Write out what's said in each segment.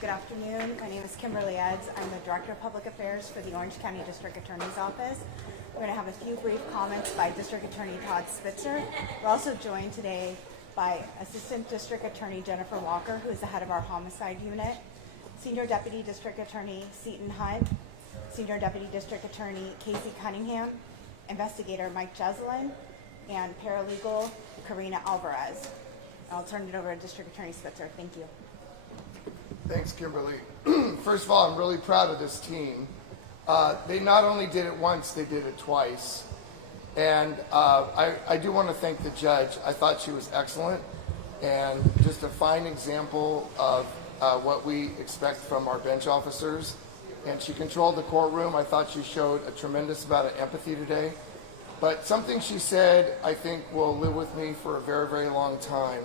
Good afternoon. My name is Kimberly Eds. I'm the Director of Public Affairs for the Orange County District Attorney's Office. We're going to have a few brief comments by District Attorney Todd Spitzer. We're also joined today by Assistant District Attorney Jennifer Walker, who is the head of our homicide unit, Senior Deputy District Attorney Seton Hunt, Senior Deputy District Attorney Casey Cunningham, Investigator Mike Jeslin, and Paralegal Karina Alvarez. I'll turn it over to District Attorney Spitzer. Thank you. Thanks, Kimberly. First of all, I'm really proud of this team. They not only did it once, they did it twice. And I do want to thank the judge. I thought she was excellent and just a fine example of what we expect from our bench officers. And she controlled the courtroom. I thought she showed a tremendous amount of empathy today. But something she said, I think, will live with me for a very, very long time.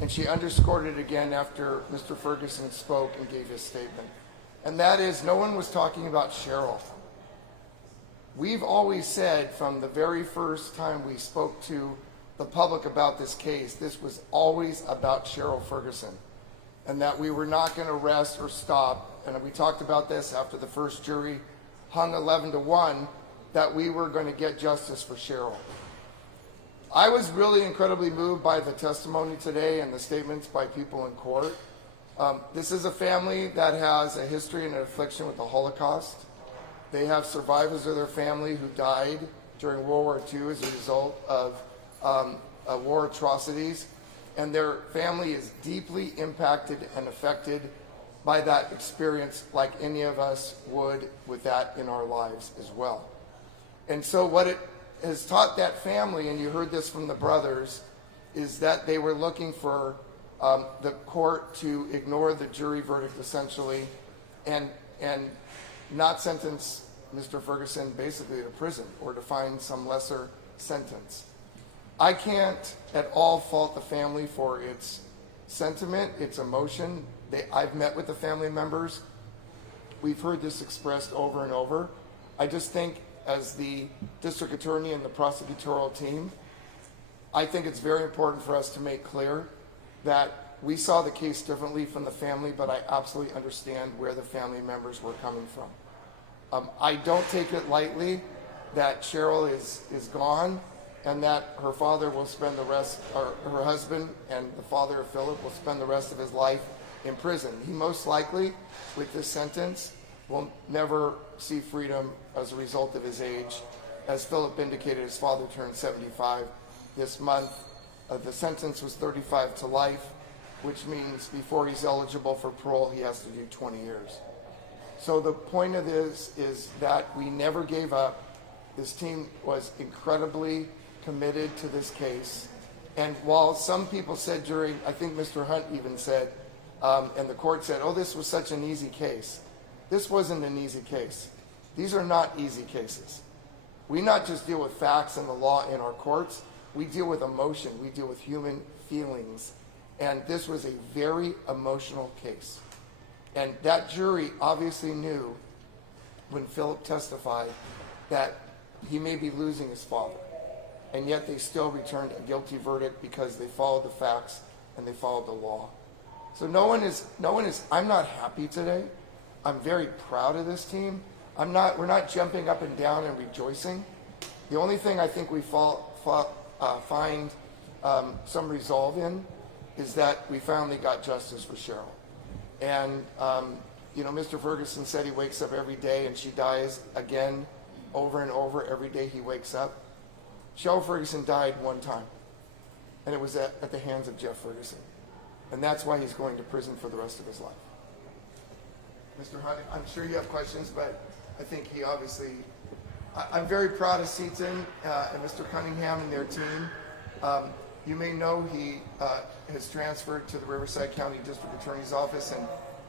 And she underscored it again after Mr. Ferguson spoke and gave his statement. And that is, no one was talking about Cheryl. We've always said from the very first time we spoke to the public about this case, this was always about Cheryl Ferguson, and that we were not going to rest or stop. And we talked about this after the first jury hung 11-1, that we were going to get justice for Cheryl. I was really incredibly moved by the testimony today and the statements by people in court. This is a family that has a history and an affliction with the Holocaust. They have survivors of their family who died during World War II as a result of war atrocities, and their family is deeply impacted and affected by that experience, like any of us would with that in our lives as well. And so what it has taught that family, and you heard this from the brothers, is that they were looking for the court to ignore the jury verdict essentially and not sentence Mr. Ferguson basically to prison or to find some lesser sentence. I can't at all fault the family for its sentiment, its emotion. I've met with the family members. We've heard this expressed over and over. I just think as the district attorney and the prosecutorial team, I think it's very important for us to make clear that we saw the case differently from the family, but I absolutely understand where the family members were coming from. I don't take it lightly that Cheryl is gone and that her father will spend the rest, or her husband and the father of Philip will spend the rest of his life in prison. He most likely, with this sentence, will never see freedom as a result of his age. As Philip indicated, his father turned 75 this month. The sentence was 35 to life, which means before he's eligible for parole, he has to do 20 years. So the point of this is that we never gave up. This team was incredibly committed to this case. And while some people said during, I think Mr. Hunt even said, and the court said, oh, this was such an easy case. This wasn't an easy case. These are not easy cases. We not just deal with facts and the law in our courts, we deal with emotion, we deal with human feelings. And this was a very emotional case. And that jury obviously knew when Philip testified that he may be losing his father. And yet they still returned a guilty verdict because they followed the facts and they followed the law. So I'm not happy today. I'm very proud of this team. We're not jumping up and down and rejoicing. The only thing I think we find some resolve in is that we finally got justice for Cheryl. And, Mr. Ferguson said he wakes up every day and she dies again over and over every day he wakes up. Cheryl Ferguson died one time, and it was at the hands of Jeff Ferguson. And that's why he's going to prison for the rest of his life. Mr. Hunt, I'm sure you have questions, but I think he obviously, I'm very proud of Seton and Mr. Cunningham and their team. You may know he has transferred to the Riverside County District Attorney's Office, and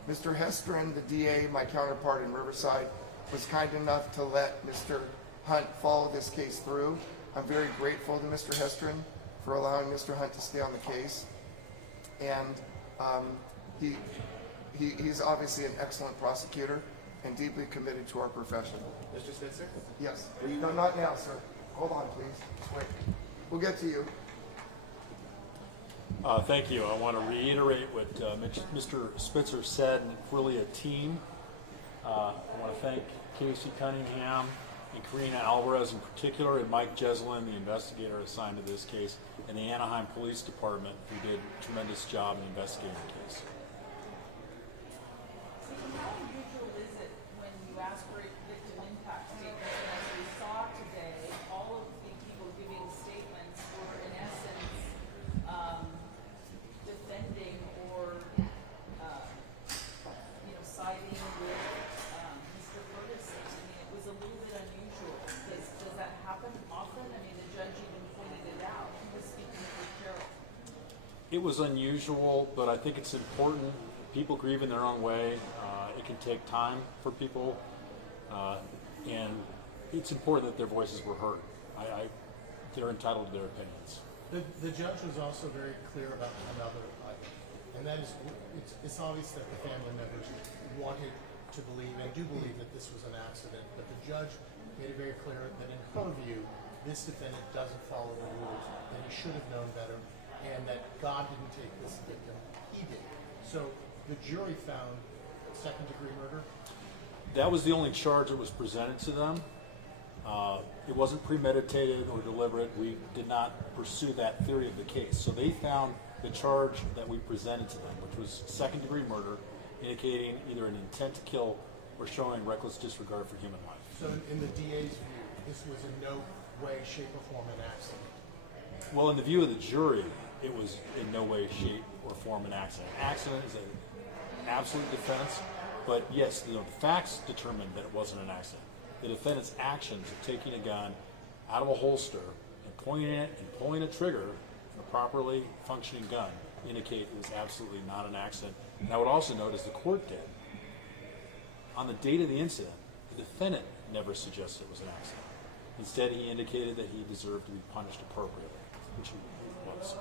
Mr. Hestron, the DA, my counterpart in Riverside, was kind enough to let Mr. Hunt follow this case through. I'm very grateful to Mr. Hestron for allowing Mr. Hunt to stay on the case. And he's obviously an excellent prosecutor and deeply committed to our profession. Mr. Spitzer? Yes. No, not now, sir. Hold on, please. Wait. We'll get to you. Thank you. I want to reiterate what Mr. Spitzer said. It's really a team. I want to thank Casey Cunningham and Karina Alvarez in particular, and Mike Jeslin, the investigator assigned to this case, and the Anaheim Police Department, who did a tremendous job in investigating the case. How unusual is it when you ask for victim impact statements, and as we saw today, all of the people giving statements were in essence defending or siding with Mr. Ferguson? I mean, it was a little bit unusual. Does that happen often? I mean, the judge even pointed it out. He was speaking for Cheryl. It was unusual, but I think it's important. People grieve in their own way. It can take time for people, and it's important that their voices were heard. They're entitled to their opinions. The judge was also very clear about another item, and that is it's obvious that the family members wanted to believe and do believe that this was an accident, but the judge made it very clear that in her view, this defendant doesn't follow the rules, that he should have known better, and that God didn't take this victim, he did. So the jury found second-degree murder. That was the only charge that was presented to them. It wasn't premeditated or deliberate. We did not pursue that theory of the case. So they found the charge that we presented to them, which was second-degree murder, indicating either an intent to kill or showing reckless disregard for human life. So in the DA's view, this was in no way, shape, or form an accident. Well, in the view of the jury, it was in no way, shape, or form an accident. Accident is an absolute defense, but yes, the facts determined that it wasn't an accident. The defendant's actions of taking a gun out of a holster and pointing it and pulling a trigger, a properly functioning gun, indicate it was absolutely not an accident. And I would also note, as the court did, on the date of the incident, the defendant never suggested it was an accident. Instead, he indicated that he deserved to be punished appropriately, which he was.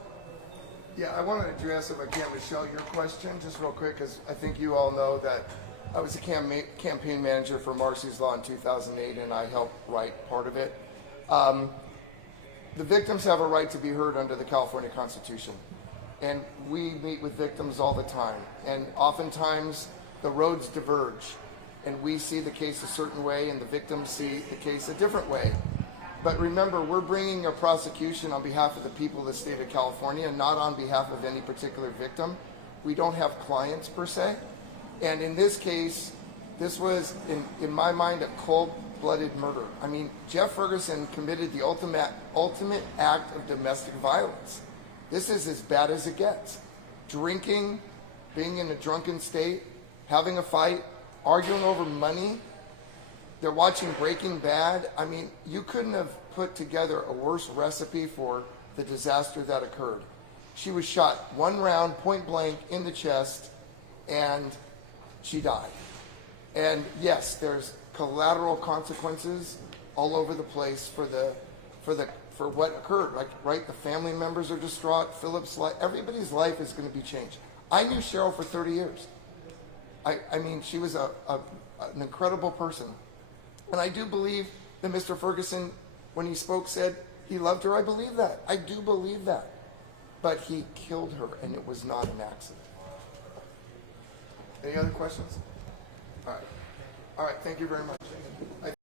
Yeah, I want to address, if I can, Michelle, your question just real quick, because I think you all know that I was a campaign manager for Marcy's Law in 2008, and I helped write part of it. The victims have a right to be heard under the California Constitution, and we meet with victims all the time, and oftentimes the roads diverge, and we see the case a certain way, and the victims see the case a different way. But remember, we're bringing a prosecution on behalf of the people of the state of California, not on behalf of any particular victim. We don't have clients per se. And in this case, this was, in my mind, a cold-blooded murder. I mean, Jeff Ferguson committed the ultimate act of domestic violence. This is as bad as it gets. Drinking, being in a drunken state, having a fight, arguing over money. They're watching Breaking Bad. I mean, you couldn't have put together a worse recipe for the disaster that occurred. She was shot one round, point blank, in the chest, and she died. And yes, there's collateral consequences all over the place for what occurred. Like, right, the family members are distraught. Philip's life, everybody's life is going to be changed. I knew Cheryl for 30 years. I mean, she was an incredible person. And I do believe that Mr. Ferguson, when he spoke, said he loved her. I believe that. I do believe that. But he killed her, and it was not an accident. Any other questions? All right. All right. Thank you very much.